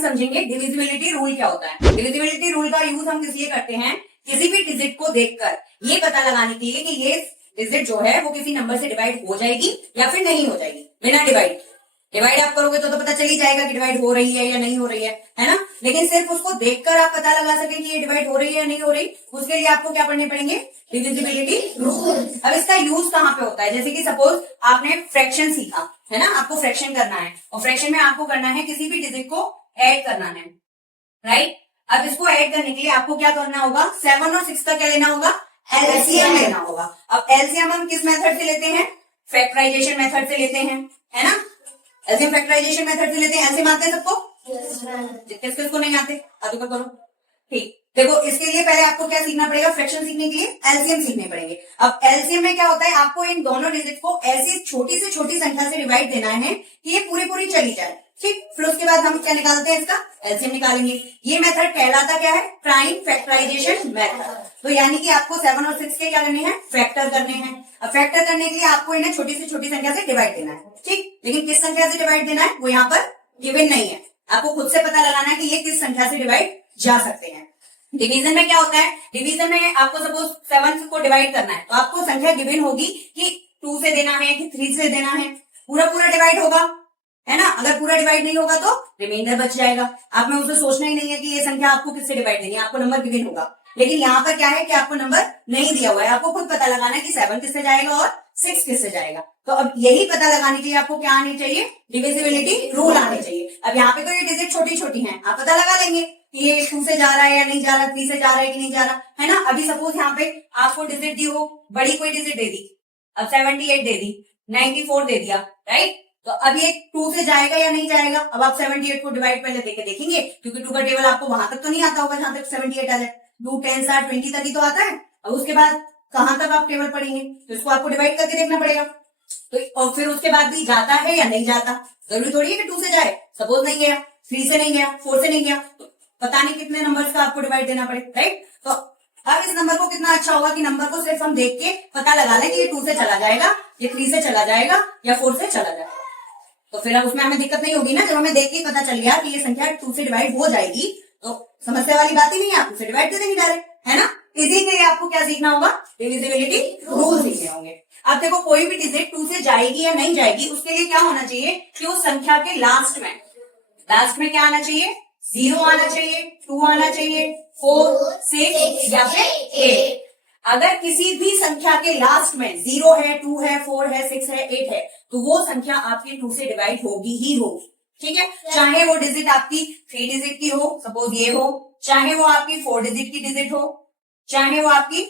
हम समझेंगे divisibility rule क्या होता है। डिविजिबिलिटी रूल का यूज हम इसलिए करते हैं किसी भी डिजिट को देखकर ये पता लगाने के लिए कि ये डिजिट जो है वो किसी नंबर से डिवाइड हो जाएगी या फिर नहीं हो जाएगी। बिना डिवाइड आप करोगे तो पता चल ही जाएगा कि डिवाइड हो रही है या नहीं हो रही है ना। लेकिन सिर्फ उसको देखकर आप पता लगा सके कि ये डिवाइड हो रही है या नहीं हो रही, उसके लिए आपको क्या पढ़ने पड़ेंगे, डिविजिबिलिटी रूल। अब इसका यूज कहाँ पे होता है, जैसे कि सपोज आपने फ्रैक्शन सीखा है ना, आपको फ्रैक्शन करना है और फ्रैक्शन में आपको करना है किसी भी डिजिट को ऐड करना है, राइट। अब इसको ऐड करने के लिए आपको क्या करना होगा, 7 और 6 का क्या लेना होगा, एलसीएम लेना होगा। अब एलसीएम हम किस मेथड से लेते हैं, फैक्टराइजेशन मेथड से लेते हैं, है ना। एलसीएम फैक्टराइजेशन मेथड से लेते हैं। एलसीएम आते हैं सबको, जितने किसको नहीं आते आदू का करो। ठीक, देखो इसके लिए पहले आपको क्या सीखना पड़ेगा, फ्रैक्शन सीखने के लिए एलसीएम सीखने पड़ेंगे। अब एलसीएम में क्या होता है, आपको इन दोनों डिजिट को ऐसी छोटी से छोटी संख्या से डिवाइड देना है कि ये पूरी पूरी चली जाए। ठीक, फिर उसके बाद हम क्या निकालते हैं, इसका एलसीएम निकालेंगे। ये मेथड कहलाता क्या है, प्राइम फैक्टराइजेशन मेथड। तो यानी कि आपको 7 और 6 के क्या करने हैं, फैक्टर करने हैं। अब फैक्टर करने के लिए आपको इन्हें छोटी से छोटी संख्या से डिवाइड देना है। ठीक, लेकिन किस संख्या से डिवाइड देना है वो यहाँ पर गिवन नहीं है, आपको खुद से पता लगाना है कि ये किस संख्या से डिवाइड जा सकते हैं। डिवीजन में क्या होता है, डिवीजन में आपको सपोज 7 को डिवाइड करना है तो आपको संख्या गिवन होगी कि 2 से देना है कि 3 से देना है, पूरा पूरा डिवाइड होगा, है ना। अगर पूरा डिवाइड नहीं होगा तो रिमाइंडर बच जाएगा। आप में उसे सोचना ही नहीं है कि ये संख्या आपको किससे डिवाइड देनी है, आपको नंबर गिवन होगा। लेकिन यहाँ पर क्या है कि आपको नंबर नहीं दिया हुआ है, आपको खुद पता लगाना है कि 7 किससे जाएगा और 6 किससे जाएगा। तो अब यही पता लगाने के लिए आपको क्या आनी चाहिए, डिविजिबिलिटी रूल आनी चाहिए। अब यहाँ पे तो ये डिजिट छोटी छोटी हैं, आप पता लगा लेंगे कि ये 2 से जा रहा है या नहीं जा रहा, 3 से जा रहा है कि नहीं जा रहा, है ना। अभी सपोज यहाँ पे आपको डिजिट दी हो, बड़ी कोई डिजिट दे दी, अब 78 दे दी, 94 दे दिया, राइट। तो अब ये 2 से जाएगा या नहीं जाएगा, अब आप 78 को डिवाइड पहले देके देखेंगे, क्योंकि 2 का टेबल आपको वहां तक तो नहीं आता होगा जहां तक 78 आ जाए, 2 10 60 20 तक ही तो आता है। अब उसके बाद कहां तक आप टेबल पढ़ेंगे, तो इसको आपको डिवाइड करके देखना पड़ेगा। तो और फिर उसके बाद भी जाता है या नहीं जाता, जरूरी थोड़ी है कि 2 से जाए। सपोज नहीं गया, 3 से नहीं गया, 4 से नहीं गया, तो पता नहीं कितने नंबर्स का आपको डिवाइड देना पड़े, राइट। तो अब इस नंबर को कितना अच्छा होगा कि नंबर को सिर्फ हम देख के पता लगा लें कि ये 2 से चला जाएगा, ये 3 से चला जाएगा या 4 से चला जाएगा। तो फिर अब उसमें हमें दिक्कत नहीं होगी ना, जब हमें देख के पता चल गया कि ये संख्या 2 से डिवाइड हो जाएगी तो समस्या वाली बात ही नहीं है, आप 2 से डिवाइड कर देंगे डायरेक्ट, है ना। इसी के लिए आपको क्या सीखना होगा, डिविजिबिलिटी रूल सीखने होंगे। अब देखो कोई भी डिजिट 2 से जाएगी या नहीं जाएगी, उसके लिए क्या होना चाहिए कि उस संख्या के लास्ट में क्या आना चाहिए, 0 आना चाहिए, 2 आना चाहिए, 4 6 या फिर 8। अगर किसी भी संख्या के लास्ट में 0 है, 2 है, 4 है, 6 है, 8 है, तो वो संख्या आपकी 2 से डिवाइड होगी ही होगी। ठीक है, चाहे वो डिजिट आपकी 3 डिजिट की हो, सपोज ये हो, चाहे वो आपकी 4 डिजिट की डिजिट हो, चाहे वो आपकी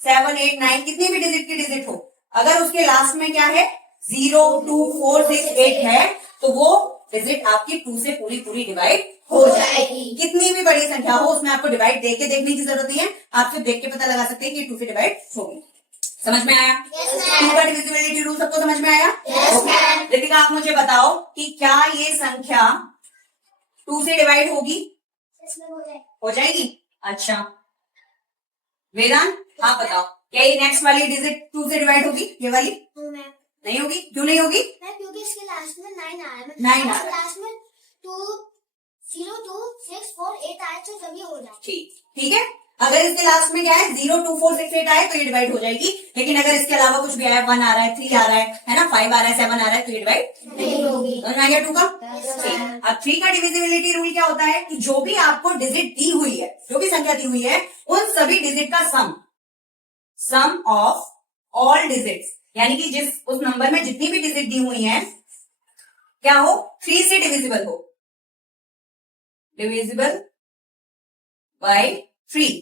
7 8 9 कितनी भी डिजिट की डिजिट हो, अगर उसके लास्ट में क्या है 0 2 4 6 8 है, तो वो डिजिट आपकी 2 से पूरी पूरी डिवाइड हो जाएगी। कितनी भी बड़ी संख्या हो उसमें आपको डिवाइड देख के देखने की जरूरत नहीं है, आप सिर्फ देख के पता लगा सकते हैं कि 2 से डिवाइड होगी। समझ में आया? टू का डिविजिबिलिटी रूल सबको समझ में आया? रितिका आप मुझे बताओ कि क्या ये संख्या 2 से डिवाइड होगी? हो जाएगी। अच्छा वेदांत आप बताओ, क्या ये नेक्स्ट वाली डिजिट 2 से डिवाइड होगी, ये वाली? नहीं होगी। क्यों नहीं होगी? क्योंकि इसके लास्ट में 9 आ रहा है, 9 आ रहा है, लास्ट में 2 0 2 6 4 8 आए तो तभी हो जाए। ठीक है। अगर इसके लास्ट में क्या है 0 2 4 6 8 आए तो ये डिवाइड हो जाएगी, लेकिन अगर इसके अलावा कुछ भी आया, 1 आ रहा है, 3 आ रहा है ना, 5 आ रहा है, 7 आ रहा है, तो ये डिवाइड नहीं होगी। समझ में आ गया 2 का? अब 3 का डिविजिबिलिटी रूल क्या होता है कि जो भी आपको डिजिट दी हुई है, जो भी संख्या दी हुई है, उन सभी डिजिट का सम ऑफ ऑल डिजिट्स, यानी कि जिस उस नंबर में जितनी भी डिजिट दी हुई है क्या हो, 3 से डिविजिबल हो, डिविजिबल बाय 3।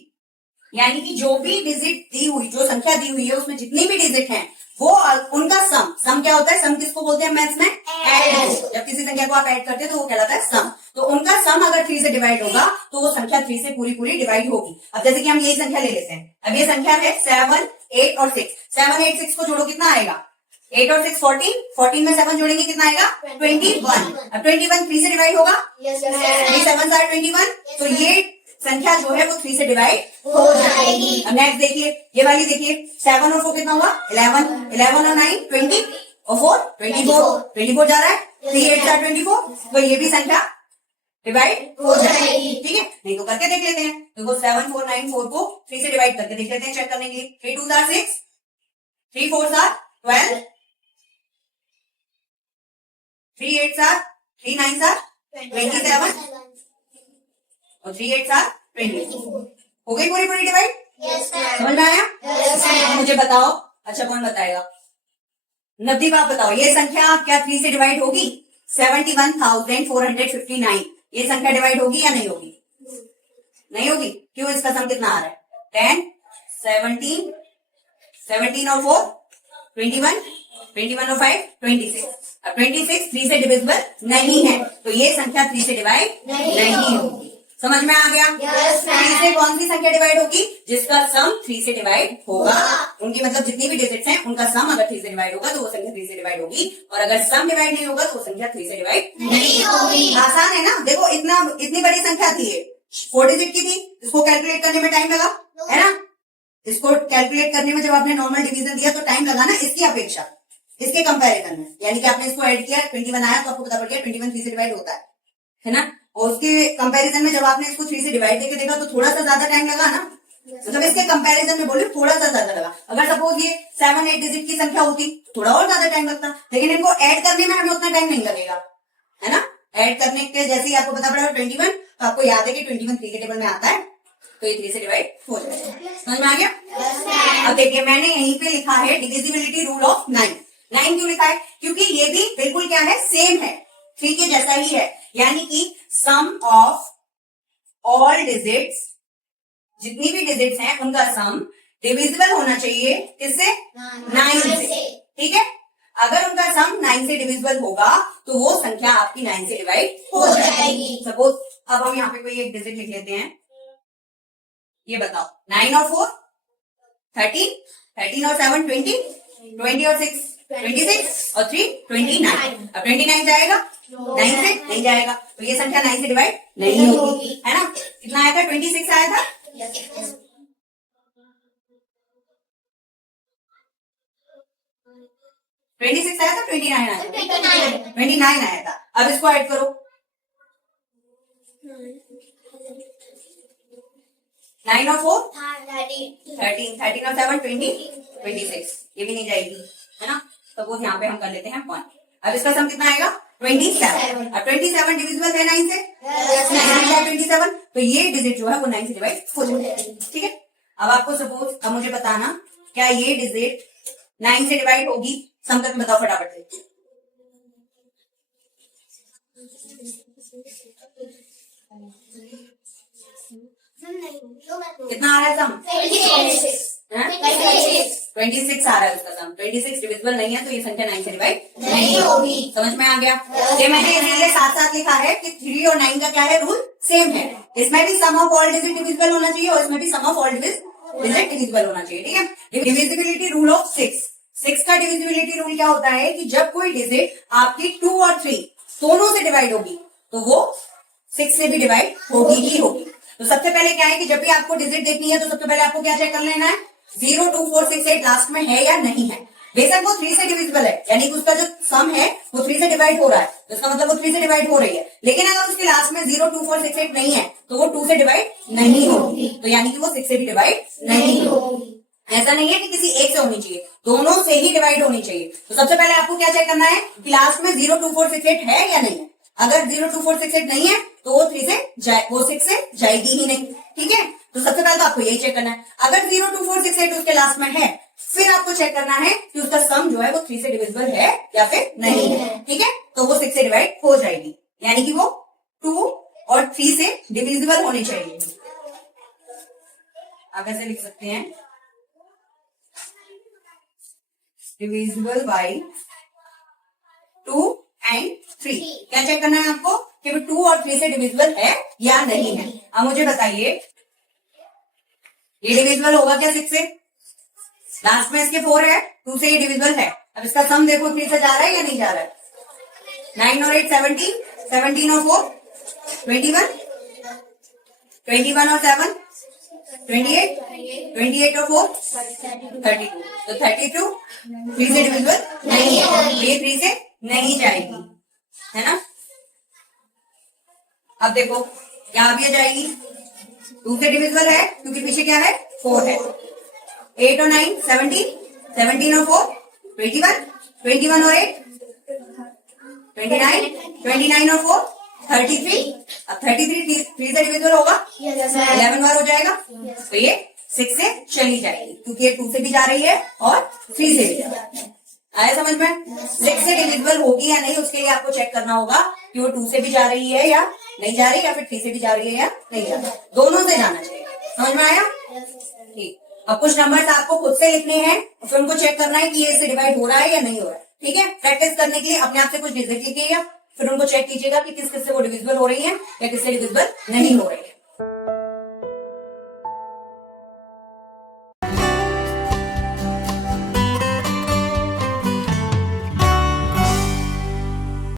यानी कि जो भी डिजिट दी हुई, जो संख्या दी हुई है उसमें जितनी भी डिजिट हैं वो उनका सम क्या होता है, सम किसको बोलते हैं मैथ्स में, ऐड। जब किसी संख्या को आप ऐड करते हैं तो वो कहलाता है सम। तो उनका सम अगर 3 से डिवाइड होगा तो वो संख्या 3 से पूरी पूरी डिवाइड होगी। अब जैसे कि हम यही संख्या ले लेते हैं, अब ये संख्या है 7 8 और 6, 7 8 6 को जोड़ो कितना आएगा, 8 और 6 14, 14 में 7 जोड़ेंगे कितना आएगा 21। अब 21 3 से डिवाइड होगा, 3 7 are 21, तो ये संख्या जो है वो 3 से डिवाइड हो जाएगी। अब नेक्स्ट देखिए, ये वाली देखिए, 7 और 4 कितना होगा 11, 11 और 9 20 और 4 24 जा रहा है, 3 8 are 24, तो ये भी संख्या डिवाइड हो जाएगी, ठीक है। नहीं तो करके देख लेते हैं। देखो 7494 को 3 से डिवाइड करके देख लेते हैं चेक करने के लिए। 3 2 आर 6, 3 4 आर 12, 3 8 आर 3 9 आर 27 और 3 8 आर 20। हो गई पूरी पूरी डिवाइड? समझ में आया? अब मुझे बताओ, अच्छा कौन बताएगा? नवदीप आप बताओ, ये संख्या क्या 3 से डिवाइड होगी? 71,459 ये संख्या डिवाइड होगी या नहीं होगी? नहीं होगी। क्यों? इसका सम कितना आ रहा है? 10 17 17 और 4 21 21 और 5 26। अब 26 3 से डिविजिबल नहीं है, तो ये संख्या 3 से डिवाइड नहीं होगी। समझ में आ गया? 3 से कौन सी संख्या डिवाइड होगी? जिसका सम 3 से डिवाइड होगा। उनकी मतलब जितनी भी डिजिट्स हैं उनका सम अगर 3 से डिवाइड होगा तो वो संख्या 3 से डिवाइड होगी, और अगर सम डिवाइड नहीं होगा तो वो संख्या 3 से डिवाइड नहीं होगी। आसान है ना? देखो इतनी बड़ी संख्या थी ये, 4 डिजिट की थी, इसको कैलकुलेट करने में टाइम लगा, है ना? इसको कैलकुलेट करने में जब आपने नॉर्मल डिवीजन दिया तो टाइम लगा ना, इसकी अपेक्षा, इसके कंपैरिजन में। यानी कि आपने इसको ऐड किया, 21 आया तो आपको पता पड़ गया 21 3 से डिवाइड होता है ना? और उसके कंपैरिजन में जब आपने इसको 3 से डिवाइड करके देखा तो थोड़ा सा ज्यादा टाइम लगा ना, मतलब इसके कंपैरिजन में बोले थोड़ा सा ज्यादा लगा। अगर सपोज ये 7 8 डिजिट की संख्या होती तो थोड़ा और ज्यादा टाइम लगता, लेकिन इनको ऐड करने में हमें उतना टाइम नहीं लगेगा, है ना? ऐड करने के जैसे ही आपको पता पड़ा 21, तो आपको याद है कि 21 3 के टेबल में आता है, तो ये 3 से डिवाइड हो जाएगा। समझ में आ गया? अब देखिए मैंने यहीं पे लिखा है डिविजिबिलिटी रूल ऑफ 9। 9 क्यों लिखा है? क्योंकि ये भी बिल्कुल क्या है, सेम है, 3 के जैसा ही है। यानी कि सम ऑफ ऑल डिजिट्स, जितनी भी डिजिट्स हैं उनका सम डिविजिबल होना चाहिए किससे? 9 से, ठीक है। अगर उनका सम 9 से डिविजिबल होगा तो वो संख्या आपकी 9 से डिवाइड हो जाएगी। सपोज अब हम यहाँ पे कोई एक डिजिट लिख लेते हैं, ये बताओ 9 और 4 13, 13 और 7 20, 20 और 6 26 और 3 29। अब 29 जाएगा 9 से? नहीं जाएगा, तो ये संख्या 9 से डिवाइड नहीं होगी, है ना? कितना आया था? 26 आया था। 26 आया था, 29 आया था? 29 आया था। अब इसको ऐड करो, 9 और 4 13, 13 और 7 20, 26। ये भी नहीं जाएगी, है ना? सपोज यहाँ पे हम कर लेते हैं 1। अब इसका सम कितना आएगा? 27। अब 27 डिविजिबल है 9 से? 27, तो ये डिजिट जो है वो 9 से डिवाइड हो जाएगी, ठीक है। अब आपको सपोज, अब मुझे बताना क्या ये डिजिट 9 से डिवाइड होगी? सम करके बताओ फटाफट से। कितना आ रहा है सम? 26 आ रहा है उसका सम। 26 डिविजिबल नहीं है तो ये संख्या 9 से डिवाइड नहीं होगी। समझ में आ गया? ये मैंने इसलिए साथ साथ लिखा है कि 3 और 9 का क्या है, रूल सेम है। इसमें भी सम ऑफ ऑल डिजिट डिविजिबल होना चाहिए और इसमें भी सम ऑफ ऑल डिजिट डिविजिबल होना चाहिए, ठीक है। डिविजिबिलिटी रूल ऑफ 6 का डिविजिबिलिटी रूल क्या होता है कि जब कोई डिजिट आपकी 2 और 3 दोनों से डिवाइड होगी तो वो 6 से भी डिवाइड होगी ही होगी। तो सबसे पहले क्या है कि जब भी आपको डिजिट देखनी है तो सबसे पहले आपको क्या चेक कर लेना है, 0 2 4 6 8 लास्ट में है या नहीं है। बेशक वो 3 से डिविजिबल है, यानी कि उसका जो सम है वो 3 से डिवाइड हो रहा है, तो इसका मतलब वो 3 से डिवाइड हो रही है। लेकिन अगर उसके लास्ट में 0 2 4 6 8 नहीं है तो वो 2 से डिवाइड नहीं होगी, तो यानी कि वो 6 से भी डिवाइड नहीं होगी। ऐसा नहीं है कि किसी एक से होनी चाहिए, दोनों से ही डिवाइड होनी चाहिए। तो सबसे पहले आपको क्या चेक करना है कि लास्ट में 0 2 4 6 8 है या नहीं है। अगर 0 2 4 6 8 नहीं है तो वो 6 से जाएगी ही नहीं, ठीक है। तो सबसे पहले तो आपको यही चेक करना है। अगर 0 2 4 6 8 उसके लास्ट में है, फिर आपको चेक करना है कि उसका सम जो है वो 3 से डिविजिबल है या फिर नहीं है, ठीक है। तो वो 6 से डिवाइड हो जाएगी, यानी कि वो 2 और 3 से डिविजिबल होनी चाहिए। आप ऐसे लिख सकते हैं, डिविजिबल बाय 2 एंड 3। क्या चेक करना है आपको कि 2 और 3 से डिविजिबल है या नहीं है। अब मुझे बताइए ये डिविजिबल होगा क्या 6 से? लास्ट में इसके 4 है, 2 से ये डिविजिबल है। अब इसका सम देखो 3 से जा रहा है या नहीं जा रहा है? 9 और 8 17, 17 और 4 21, 21 और 7 28, 28 और 4 32, तो 32 3 से डिविजिबल नहीं है, ये 3 से नहीं जाएगी, है ना। अब देखो क्या आ जाएगी, 2 से डिविजिबल है क्योंकि पीछे क्या है 4 है। 8 और 9 17, 17 और 4 21, 21 और 8 29, 29 और 4 33। अब 33 3 से डिविजिबल होगा, Yes, 11 बार हो जाएगा, तो ये 6 से चली जाएगी क्योंकि ये 2 से भी जा रही है और 3 से भी जा रही है। आया समझ में? 6 से डिविजिबल होगी या नहीं उसके लिए आपको चेक करना होगा कि वो 2 से भी जा रही है या नहीं जा रही, या फिर 3 से भी जा रही है या नहीं जा रही, दोनों से जाना चाहिए। समझ में आया? ठीक। अब कुछ नंबर्स आपको खुद से लिखने हैं, फिर उनको चेक करना है कि ये इससे डिवाइड हो रहा है या नहीं हो रहा है। ठीक है, प्रैक्टिस करने के लिए अपने आप से कुछ डिजिट लिखिएगा, फिर उनको चेक कीजिएगा कि किस किस से वो डिविजिबल हो रही है या किससे डिविजिबल नहीं हो रही है।